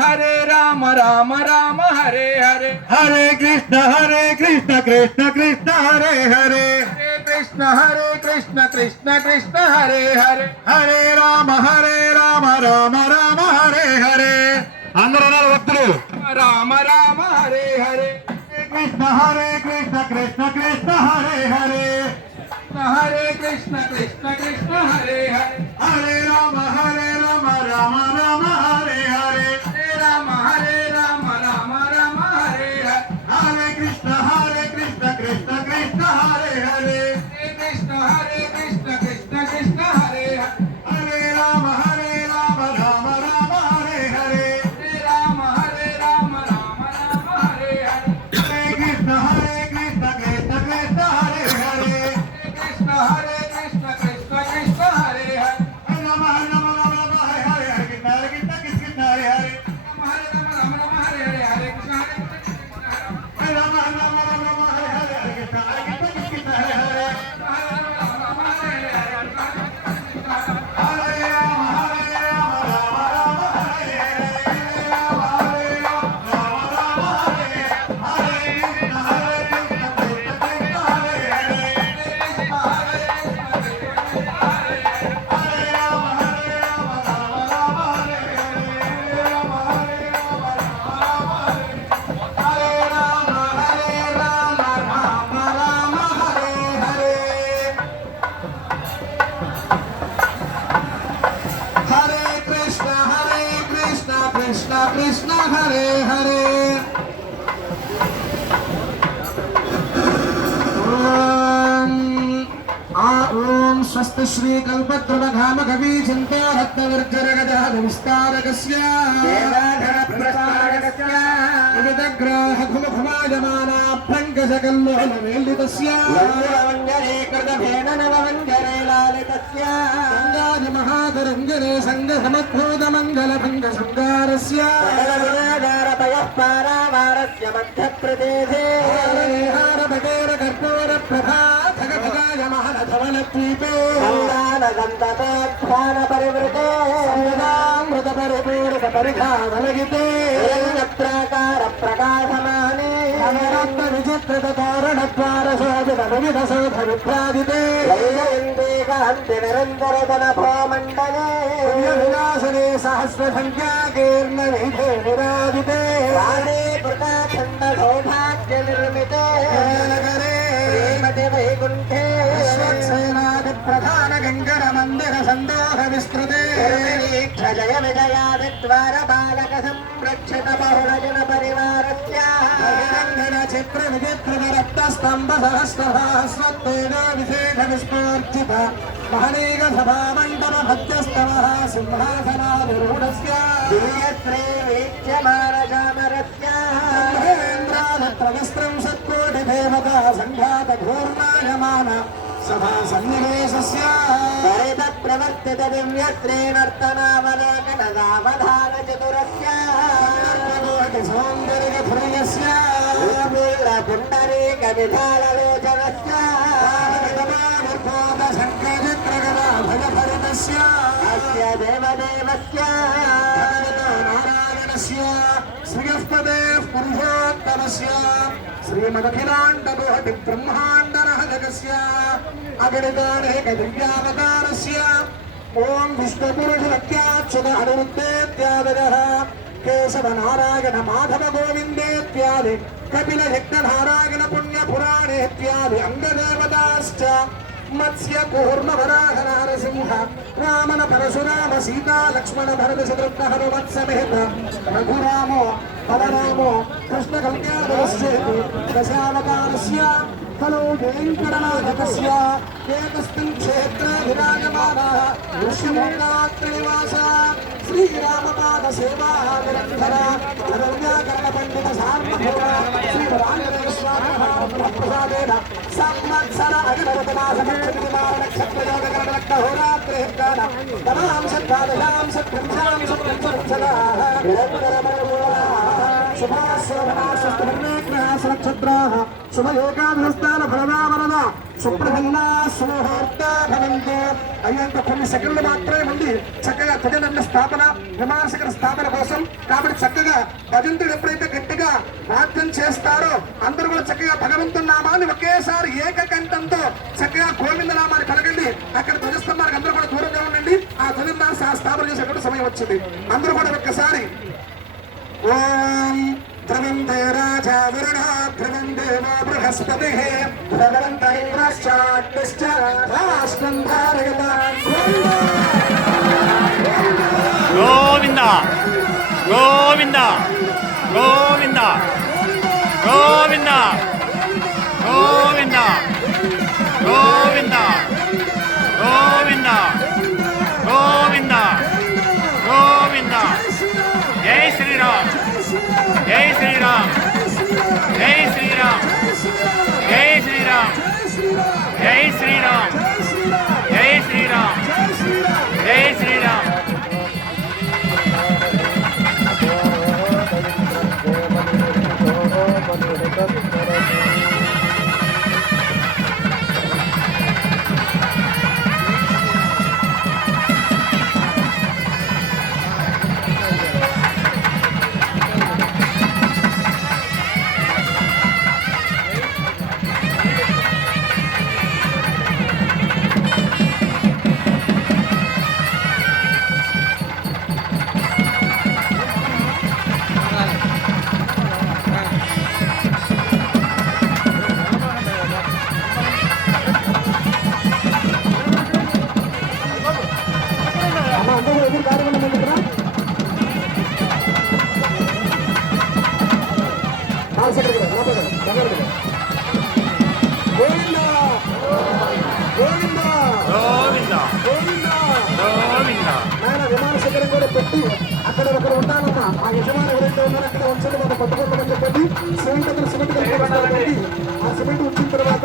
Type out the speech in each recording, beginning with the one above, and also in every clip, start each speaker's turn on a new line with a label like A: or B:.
A: హరే
B: రామ రామ రామ హరే హరే
A: హరే కృష్ణ హరే కృష్ణ కృష్ణ కృష్ణ హరే హరే
B: హరే కృష్ణ హరే కృష్ణ కృష్ణ కృష్ణ హరే హరే
A: హరే రామ హరే రామ రామ రామ హరే హరే అందరూ భక్తులు.
B: రామ రామ హరే హరే
A: కృష్ణ హరే కృష్ణ కృష్ణ కృష్ణ హరే హరే
B: హరే కృష్ణ కృష్ణ కృష్ణ హరే హరే
A: హరే రామ హరే రామ రామ రామ హరే హరే స్వస్తి శ్రీ కల్పద్రుమఘామ కవీ చింతా రత్నవర్జరగజాద విస్తారకస్య వివిధగ్రాహ ఘుమ ఘుమాయమానా భ్రంకసకల్లోల వేల్లితస్య సంగాది यमहनधवनद्वीपे
B: गन्दानगन्धपाख्यानपरिवृते संविदामृतपरिपूरितपरिघाधनगिते प्रकारप्रकाशमाने
A: रत्नविचित्रतोरणद्वारशोभितविधशोधविभ्राजिते हन्ति निरन्तरतनभोमण्डले विलासने सहस्रसङ्ख्याकीर्णविधे
B: विराजिते। राणे कृता खण्डसौभाग्यनिर्मिते
A: नगरे
B: శ్రీమతి వైకుంఠే
A: విశ్వక్సేనాది ప్రధాన గంగర మందిర సందోహ విస్తృతే
B: జయ విజయాదిద్వార బాలక సంరక్షిత బహుళ జన పరివారస్య
A: అభినందన చిత్ర విచిత్ర రక్త స్తంభ సహస్ర సహస్రత్వేన విశేష విస్ఫూర్జిత మహనీయ సభా మండల మధ్యస్థవ సింహాసనాధిరూఢస్య దేవతా సంఘాత ఘోర్ణాయమాన సభా సన్నివేశస్య.
B: పరిత ప్రవర్తిత దివ్యశ్రీ నర్తనావలోకన సావధాన చతురస్య
A: కోటి నారాయణస్య శ్రీయస్పదే పురుషోత్తమస్య శ్రీమదఖిలాండకోటి బ్రహ్మాండరహజగస్య అగణితానేక దివ్యావతారస్య ఓం విష్ణుపురుషరత్యాచ్యుత అనిరుద్ధేత్యాదయः కేశవ నారాయణ మాధవ గోవిందేత్యాది కపిల యజ్ఞ నారాయణ పుణ్య పురాణేత్యాది అంగదేవతాశ్చ मत्स्य कूर्म वराह नारसिंह वामन परशुराम, सीता, लक्ष्मण, भरत, शत्रुघ्न हनुमत समेत रघुरामो बलरामो कृष्ण कल्याण दशावतार खलु वेङ्कटनाथकस्य एकस्मिन् क्षेत्रे विराजमानः ऋषिमूर्णात्रिनिवासः श्रीरामपादसेवा निरन्तर धर्म्याकरणपण्डितसार्वभौम श्रीपुराञ्जनेश्वरप्रसादेन संवत्सर अगरवदनासमक्षतिमारणक्षत्रयोगकरणहोरात्रे नमां सद्वादशां सत्पञ्चां सत्पञ्चपञ्चदाः शुभास्वभनाशस्तमन्नेग्रहासनक्षत्राः శుభ నక్షత్రయోగకరణ లగ్న హోరాత్రే కాల సుప్రసన్నా సుముహూర్త భవంతు. కొన్ని సెకండ్లు మాత్రమే ఉంది చక్కగా తుజనన్న స్థాపన విమర్శకుల స్థాపన కోసం కాబట్టి చక్కగా భజంతుడు ఎప్పుడైతే గట్టిగా నాట్యం చేస్తారో అందరూ కూడా చక్కగా భగవంతుని నామాన్ని ఒకేసారి ఏకకంఠంతో చక్కగా గోవింద నామాన్ని పలకండి అక్కడ ధ్వజస్తంభానికి అందరూ కూడా దూరంగా ఉండండి. ఆ ధ్వజం స్థాపన చేసేటువంటి సమయం వచ్చింది. అందరూ కూడా ఒక్కసారి. ఓం ధ్రువంతే రాజా వరుణా ధ్రువం దేవో బృహస్పతి భగవంత ఇంద్రశ్చాష్ట రాష్ట్రం భారత
C: గోవింద! గోవింద! గోవింద! గోవింద! గోవింద! గోవింద!
A: యజమాని ఎవరైతే ఉన్నారో అక్కడ ఉంచండి మనం పట్టుకోమని చెప్పండి సిమెంట్ అక్కడ సిమెంట్ కలిపి ఆ సిమెంట్ వచ్చిన తర్వాత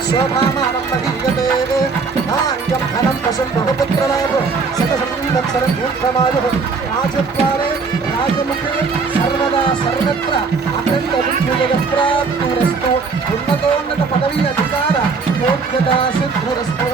A: ఆనీధాశోభామానం మహీయతే ధాన్యం ధనం పశుం బహుపుత్రలాభం శతసంవత్సరం దీర్ఘమాయు రాజద్వారే రాజముఖే సర్వదా సర్వత్ర అఖండ విద్యుజగత్రాప్తిరస్తు ఉన్నతోన్నత పదవీ అధికార యోగ్యతా సిద్ధిరస్తు.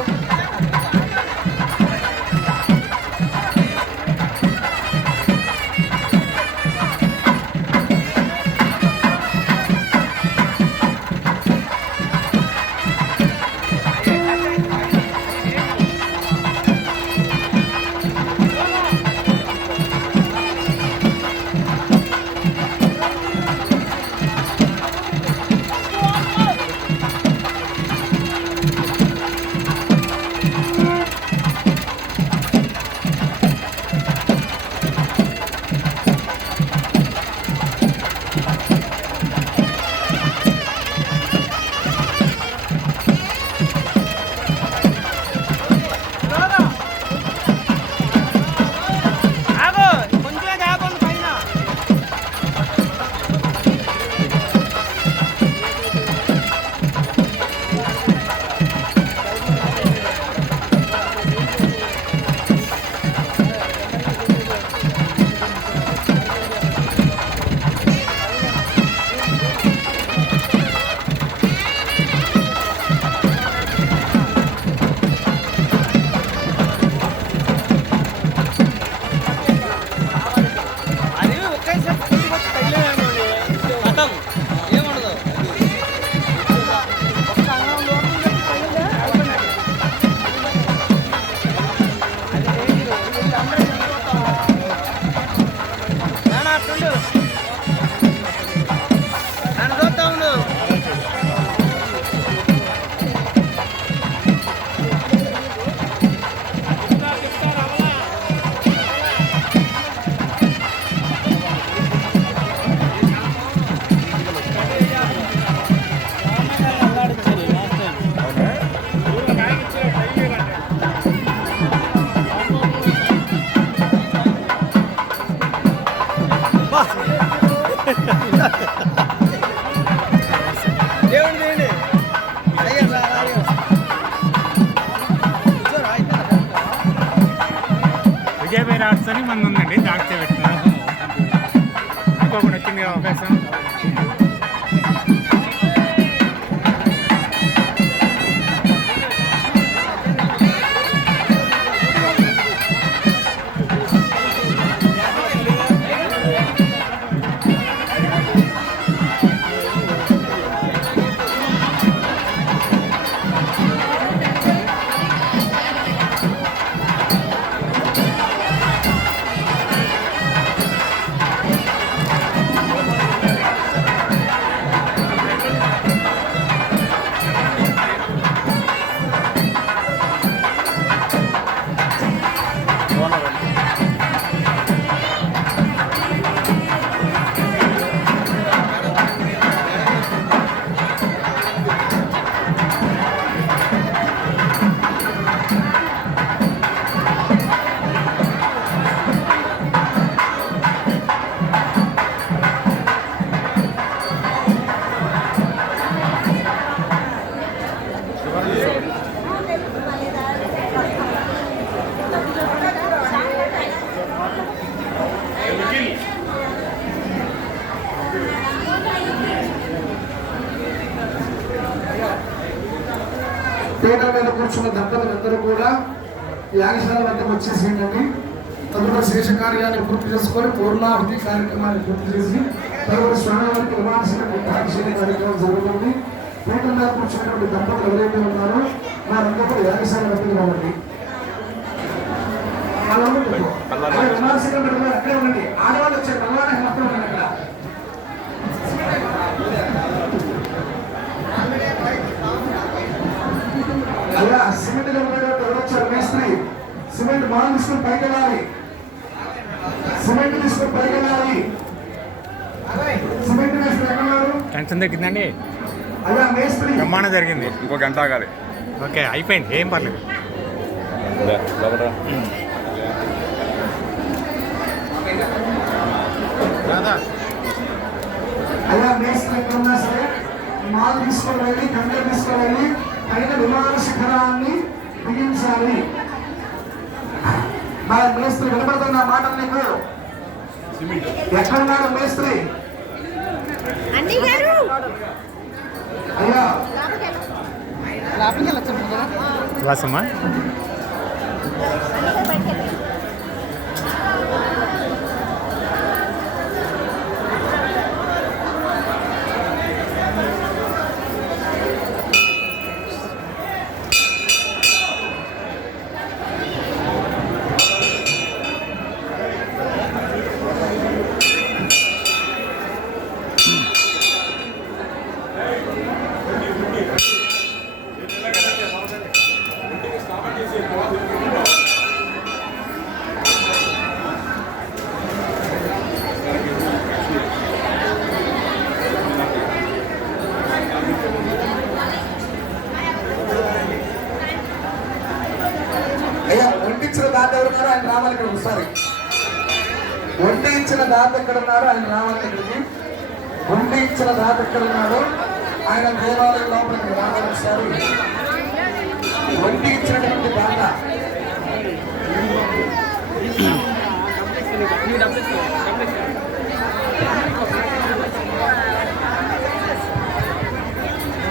C: విజయభాయ్ ఆర్ట్స్ అని మంది ఉందండి దాంట్లో పెట్టినాం ఇంకొకటి వచ్చింది అవకాశం.
A: చేసుకొని పూర్ణాహుతి కార్యక్రమాన్ని పూర్తి చేసి తదుపరి స్వామివారికి విమానశీల అభిషేక కార్యక్రమం జరుగుతుంది. పీఠ మీద కూర్చున్నటువంటి దంపతులు ఎవరైతే ఉన్నారో వారందరూ కూడా యాగశాల పెట్టు. అక్కడ ఉండండి. ఆడవాళ్ళు వచ్చారు మగవాళ్ళకి మొత్తం ఉండండి అక్కడ. అలా సిమెంట్ మేస్త్రి. సిమెంట్ బాగా తీసుకొని పైకి వెళ్ళాలి సిమెంట్ తీసుకొని పైకి వెళ్ళాలి సిమెంట్ మేస్త్రి ఎక్కడున్నారు
C: టెన్షన్ తగ్గిందండి
A: మేస్త్రి.
C: బ్రహ్మాండం జరిగింది.
D: ఇంకో గంట ఆగాలి.
C: ఓకే అయిపోయింది. ఏం పర్లేదు.
A: అలా మేస్త్రి ఎక్కడున్నా సరే మాల్ తీసుకొని వెళ్ళి కండలు తీసుకొని వెళ్ళి పైన విమాన శిఖరాన్ని బిగించాలి. మా మేస్త్రి వినపడుతున్న మాటలు నీకు? ఎక్కడున్నాడు మేస్త్రి? అయ్యా. ఇచ్చిన దాత ఎక్కడ ఉన్నారో ఆయన రావాలి ఇక్కడికి ఒంటి ఇచ్చిన దాత ఎక్కడ ఉన్నాడో ఆయన దేవాలయం లోపలికి రావాలి ఒకసారి ఒంటి ఇచ్చినటువంటి దాత.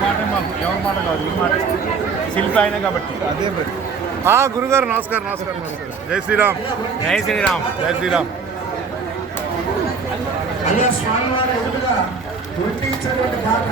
C: మాట మాకు ఎవరి మాట కాదు ఈ మాట శిల్పి అయినా కాబట్టి
D: అదే మరి గురుగారు నమస్కారం నమస్కారం నమస్కారం. జై శ్రీరామ్.
C: జై శ్రీరామ్.
D: జై శ్రీరామ్.
A: అయ్యా స్వామివారి ఎదురుగా గుర్తించినటువంటి దాత